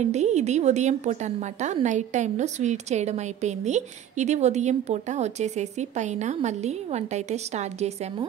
అండి ఇది ఉదయం పూట అన్నమాట. నైట్ టైంలో స్వీట్ చేయడం అయిపోయింది. ఇది ఉదయం పూట వచ్చేసేసి పైన మళ్ళీ వంట అయితే స్టార్ట్ చేసాము.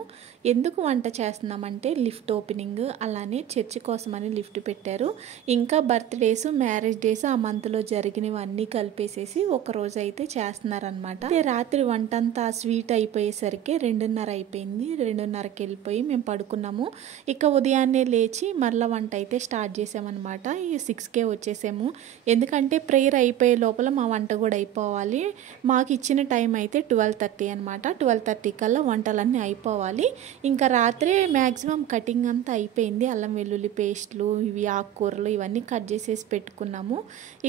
ఎందుకు వంట చేస్తున్నామంటే లిఫ్ట్ ఓపెనింగ్, అలానే చర్చి కోసమని లిఫ్ట్ పెట్టారు. ఇంకా బర్త్డేస్, మ్యారేజ్ డేస్ ఆ మంత్లో జరిగినవన్నీ కలిపేసేసి ఒక రోజు అయితే చేస్తున్నారనమాట. రాత్రి వంట అంతా స్వీట్ అయిపోయేసరికి 2:30 అయిపోయింది. 2:30కి వెళ్ళిపోయి మేము పడుకున్నాము. ఇక ఉదయాన్నే లేచి మళ్ళీ వంట అయితే స్టార్ట్ చేసామన్నమాట. 6కే వచ్చేసాము. ఎందుకంటే ప్రేయర్ అయిపోయే లోపల మా వంట కూడా అయిపోవాలి. మాకు ఇచ్చిన టైం అయితే 12:30 అనమాట. 12:30 కల్లా వంటలన్నీ అయిపోవాలి. ఇంకా రాత్రే మ్యాక్సిమం కటింగ్ అంతా అయిపోయింది. అల్లం వెల్లుల్లి పేస్ట్లు, ఇవి ఆకుకూరలు ఇవన్నీ కట్ చేసేసి పెట్టుకున్నాము.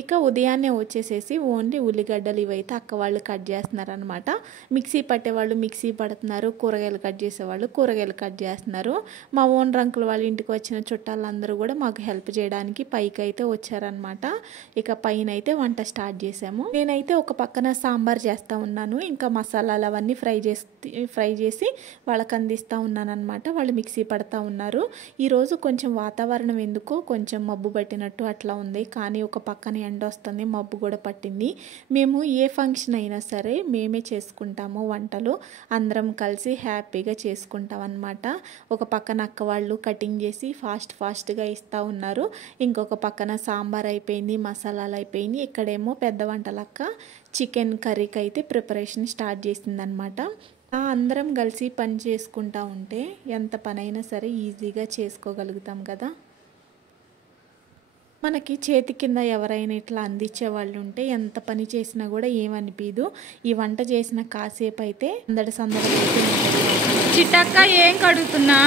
ఇక ఉదయాన్నే వచ్చేసేసి ఓన్లీ ఉల్లిగడ్డలు ఇవైతే అక్క వాళ్ళు కట్ చేస్తున్నారనమాట. మిక్సీ పట్టేవాళ్ళు మిక్సీ పడుతున్నారు, కూరగాయలు కట్ చేసేవాళ్ళు కూరగాయలు కట్ చేస్తున్నారు. మా ఓన్ రంకుల వాళ్ళ ఇంటికి వచ్చిన చుట్టాలందరూ కూడా మాకు హెల్ప్ చేయడానికి పైకి అయితే వచ్చారనమాట. ఇక పైన అయితే వంట స్టార్ట్ చేసాము. నేనైతే ఒక పక్కన సాంబార్ చేస్తూ ఉన్నాను. ఇంకా మసాలాలు అవన్నీ ఫ్రై చేసి వాళ్ళకి అందిస్తూ ఉన్నాను అనమాట. వాళ్ళు మిక్సీ పడతా ఉన్నారు. ఈరోజు కొంచెం వాతావరణం ఎందుకో కొంచెం మబ్బు పట్టినట్టు అట్లా ఉంది. కానీ ఒక పక్కన ఎండ వస్తుంది, మబ్బు కూడా పట్టింది. మేము ఏ ఫంక్షన్ అయినా సరే మేమే చేసుకుంటాము వంటలు. అందరం కలిసి హ్యాపీగా చేసుకుంటాం అనమాట. ఒక పక్కన అక్క వాళ్ళు కటింగ్ చేసి ఫాస్ట్గా ఇస్తూ ఉన్నారు. ఇంకొక పక్కన సాంబార్ అయిపోయింది, మసాలాలు అయిపోయింది. ఇక్కడేమో పెద్ద వంటలక్క చికెన్ కర్రీకి అయితే ప్రిపరేషన్ స్టార్ట్ చేసిందనమాట. అందరం కలిసి పని చేసుకుంటా ఉంటే ఎంత పనైనా సరే ఈజీగా చేసుకోగలుగుతాం కదా. మనకి చేతి కింద ఎవరైనా ఇట్లా అందించే వాళ్ళు ఉంటే ఎంత పని చేసినా కూడా ఏమనిపించదు. ఈ వంట చేసిన కాసేపు అయితే సందడి చిట్టక్క ఏం కడుగుతున్నా?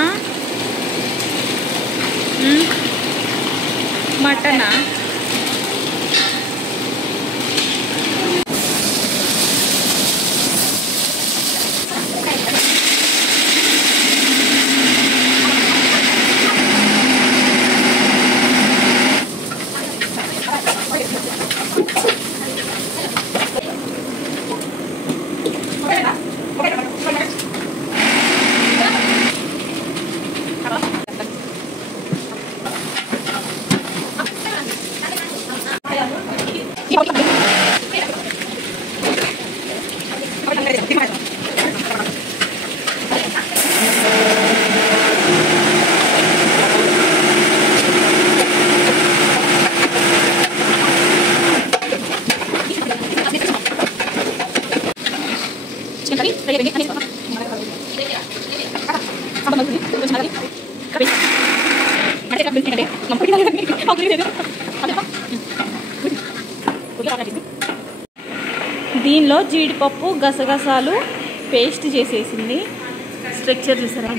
మటనా? దీనిలో జీడిపప్పు, గసగసాలు పేస్ట్ చేసేసింది. స్ట్రక్చర్ చూసారా?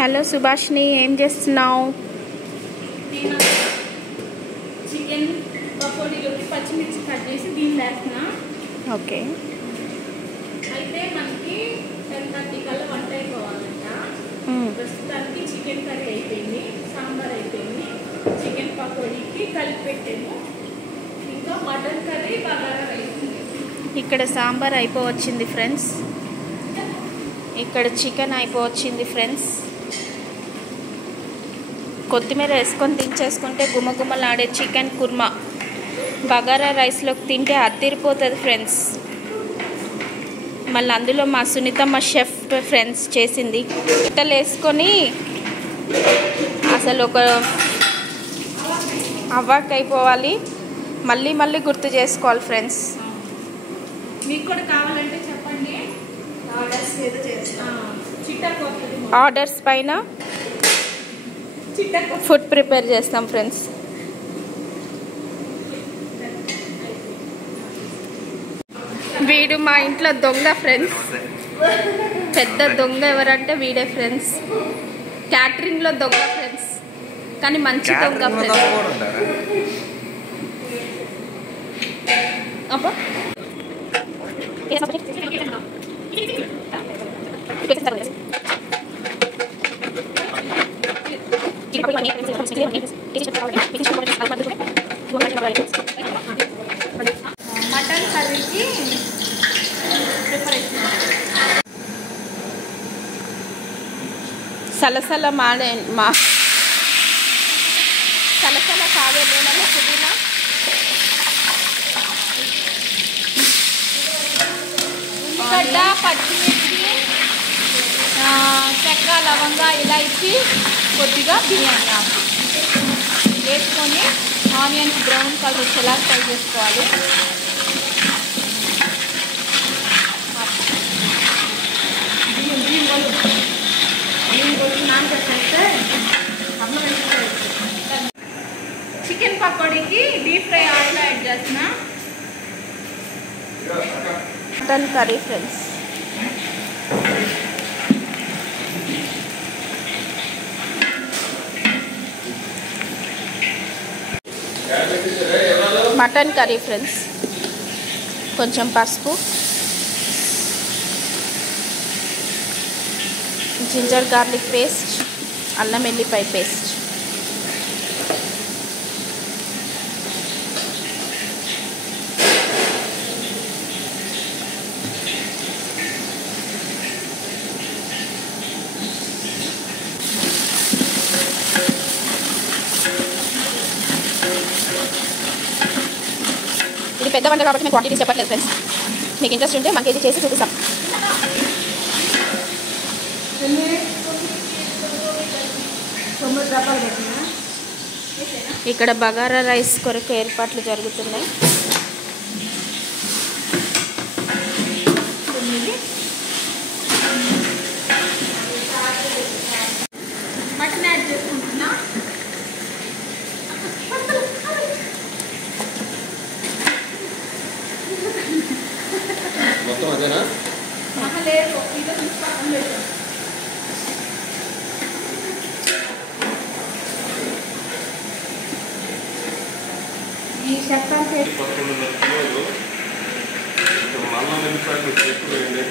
హలో సుభాష్ని, ఏం చేస్తున్నావు? చికెన్ పకోడీలోకి పచ్చిమిర్చి కట్ చేసి దీన్ని వేస్తున్నా. ఓకే. అయితే మనకి 10:30 కల్లా వంట అయిపోవాలంట. ప్రస్తుతానికి చికెన్ కర్రీ అయిపోయింది, సాంబార్ అయిపోయింది, చికెన్ పకోడీకి కలిపి పెట్టాము. ఇంకా మటన్ కర్రీ బగారా రైస్. ఇక్కడ సాంబార్ అయిపోవచ్చింది ఫ్రెండ్స్. ఇక్కడ చికెన్ అయిపోవచ్చింది ఫ్రెండ్స్. కొత్తిమీర వేసుకొని దించేసుకుంటే గుమగుమలాడే చికెన్ కుర్మా బగారా రైస్లోకి తింటే అదిరిపోతుంది ఫ్రెండ్స్. మళ్ళీ అందులో మా సునీతమ్మ షెఫ్ ఫ్రెండ్స్ చేసింది. పిట్టలు వేసుకొని అసలు ఒక అవ్వాక్ అయిపోవాలి. మళ్ళీ గుర్తు చేసుకోవాలి ఫ్రెండ్స్. మీకు కూడా కావాలంటే చెప్పండి, ఆర్డర్స్ పైన ఫుడ్ ప్రిపేర్ చేస్తాం ఫ్రెండ్స్. వీడు మా ఇంట్లో దొంగ ఫ్రెండ్స్. పెద్ద దొంగ ఎవరంటే వీడే ఫ్రెండ్స్. క్యాటరింగ్లో దొంగ ఫ్రెండ్స్, కానీ మంచి దొంగ ఫ్రెండ్స్. అబ్బా Chicken మటన్ కర్రీకి ప్రిపరేషన్. సలసల కాగే నూనెలో పుదీనా, ఉల్లిగడ్డ, పచ్చిమిర్చి, చెక్క, లవంగ, ఇలాచి, కొద్దిగా బిర్యానీ ఆకు వేసుకొని ఆనియన్స్ బ్రౌన్ కలర్ వచ్చేలా ఫ్రై చేసుకోవాలి. చికెన్ పకోడీకి డీప్ ఫ్రై ఆయిల్ యాడ్ చేస్తున్నా. Mutton curry friends. Mutton curry friends. కొంచెం పసుపు, జింజర్ గార్లిక్ పేస్ట్, అల్లం వెల్లిపాయ పేస్ట్, ఇది పెద్ద వంట కాబట్టి మేము క్వాంటిటీస్ చెప్పట్లేదు ఫ్రెండ్స్. మీకు ఇంట్రెస్ట్ ఉంటే 1 కేజీ చేసి చూపిస్తాం. ఇక్కడ బగారా రైస్ కొరకు ఏర్పాట్లు జరుగుతున్నాయి. మటన్ యాడ్ చేసుకుంటున్నా. మొత్తం అదేనా? లేదు, ఇదో తీసుకోవడం లేదు. ఈ శక్తం అల్లం వెల్లిపాయలు ఎక్కువ వేయండి.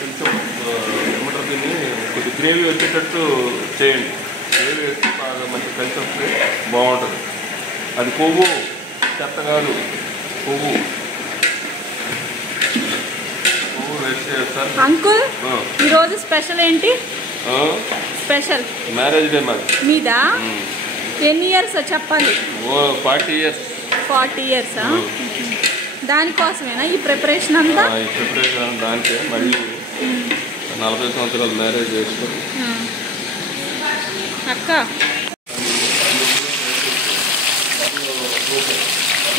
కొంచెం ఏమంటారు దీన్ని, కొద్ది గ్రేవీ వచ్చేటట్టు చేయండి. గ్రేవీ వేస్తే బాగా మంచి కలిసి వస్తే బాగుంటుంది. అది కొవ్వు చెత్త కాదు, కొవ్వు వేస్తే సార్. అంకుల్, ఈరోజు స్పెషల్ ఏంటి? స్పెషల్ మ్యారేజ్ డే మాది. మీదా? ఎన్ని ఇయర్స్ చెప్పాలి? 40 years. 40 years. దానికోసమేనా ఈ ప్రిపరేషన్ అంతా? ఈ ప్రిపరేషన్ దానికే. మళ్ళీ 40 సంవత్సరాలు మ్యారేజ్ చేసుకొని అక్క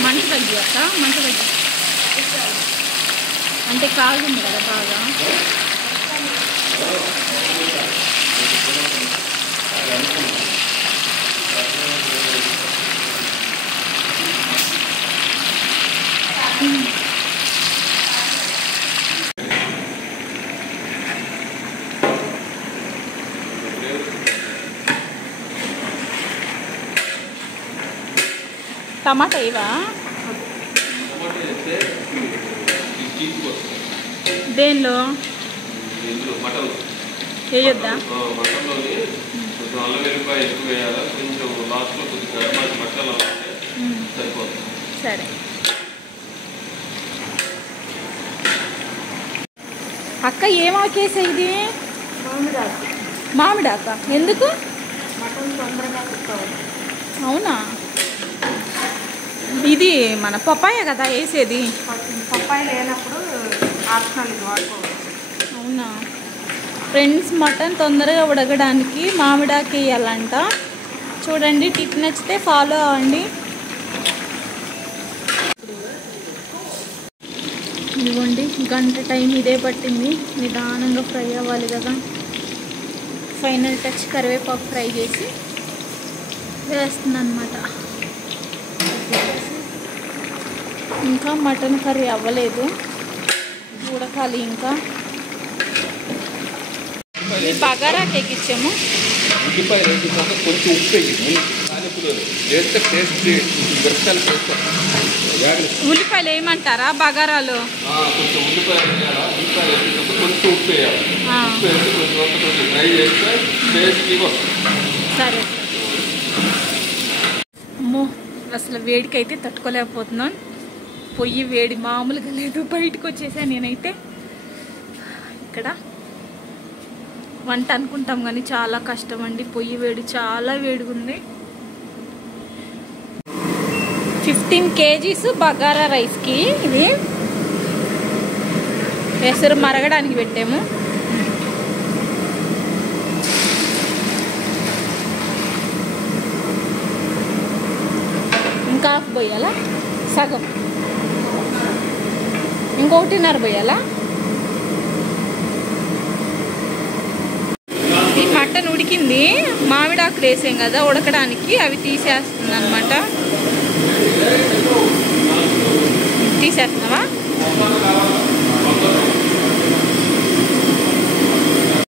మంట తగ్గి అక్క, మంట తగ్గి అంటే కాగుంది కదా బాగా. టమాటా ఇవా? దేనిలో వేయొద్దా? మటన్లోని కొంచెం అల్లం వెల్లిపాయ ఎక్కువ వేయాలి. కొంచెం లాస్ట్లో కొద్దిగా మసాలా సరిపోతుంది. సరే అక్క. ఏం ఆకేసా ఇది? మామిడాకు. మామిడాక ఎందుకు? మటన్ తొందరగా కుక్ అవ్వదు. అవునా? ఇది మన పప్పాయ కదా వేసేది? పప్పాయి లేనప్పుడు ఆప్షనల్ ఇది వాడుకోవచ్చు. అవునా ఫ్రెండ్స్, మటన్ తొందరగా ఉడకడానికి మామిడాకు వేయాలంట. చూడండి, టిప్ నచ్చితే ఫాలో అవ్వండి. ఇదిగోండి, గంట టైం ఇదే పట్టింది. నిదానంగా ఫ్రై అవ్వాలి కదా. ఫైనల్ టచ్ కరివేపాకు ఫ్రై చేసి వేస్తుంది అనమాట. ఇంకా మటన్ కర్రీ అవ్వలేదు, ఉడకాలి ఇంకా. ఈ బగారా కేక్ ఇచ్చాము. ఉల్లిపాయ 2 కొంచెం ఉప్పు వేయండి. వేస్తే టేస్ట్ మిరపకాయలు వేస్తారు. ఉల్లిపాయలు వేయమంటారా బగారాలో? కొంచెం ఉల్లిపాయ వేయాలా? ఉల్లిపాయ వేసేటప్పుడు కొంచెం ఉప్పు వేయాలి. ఉప్పు వేసి కొంచెం ఫ్రై చేస్తే టేస్ట్ వస్తుంది. సరే. అసలు వేడికైతే తట్టుకోలేకపోతున్నాను. పొయ్యి వేడి మామూలుగా లేదు. బయటకు వచ్చేసాను నేనైతే. ఇక్కడ వంట అనుకుంటాం కానీ చాలా కష్టం అండి. పొయ్యి వేడి చాలా వేడిగా ఉంది. 15 kgs బగారా రైస్కి ఇది ఎసరు మరగడానికి పెట్టాము. ఇంకా హాఫ్ పోయాలా, సగం, ఇంకొకటిన్నర పోయాలా. ఈ మటన్ ఉడికింది. మామిడాకులు వేసాం కదా ఉడకడానికి, అవి తీసేస్తుంది అనమాట. తీసేస్తున్నావా?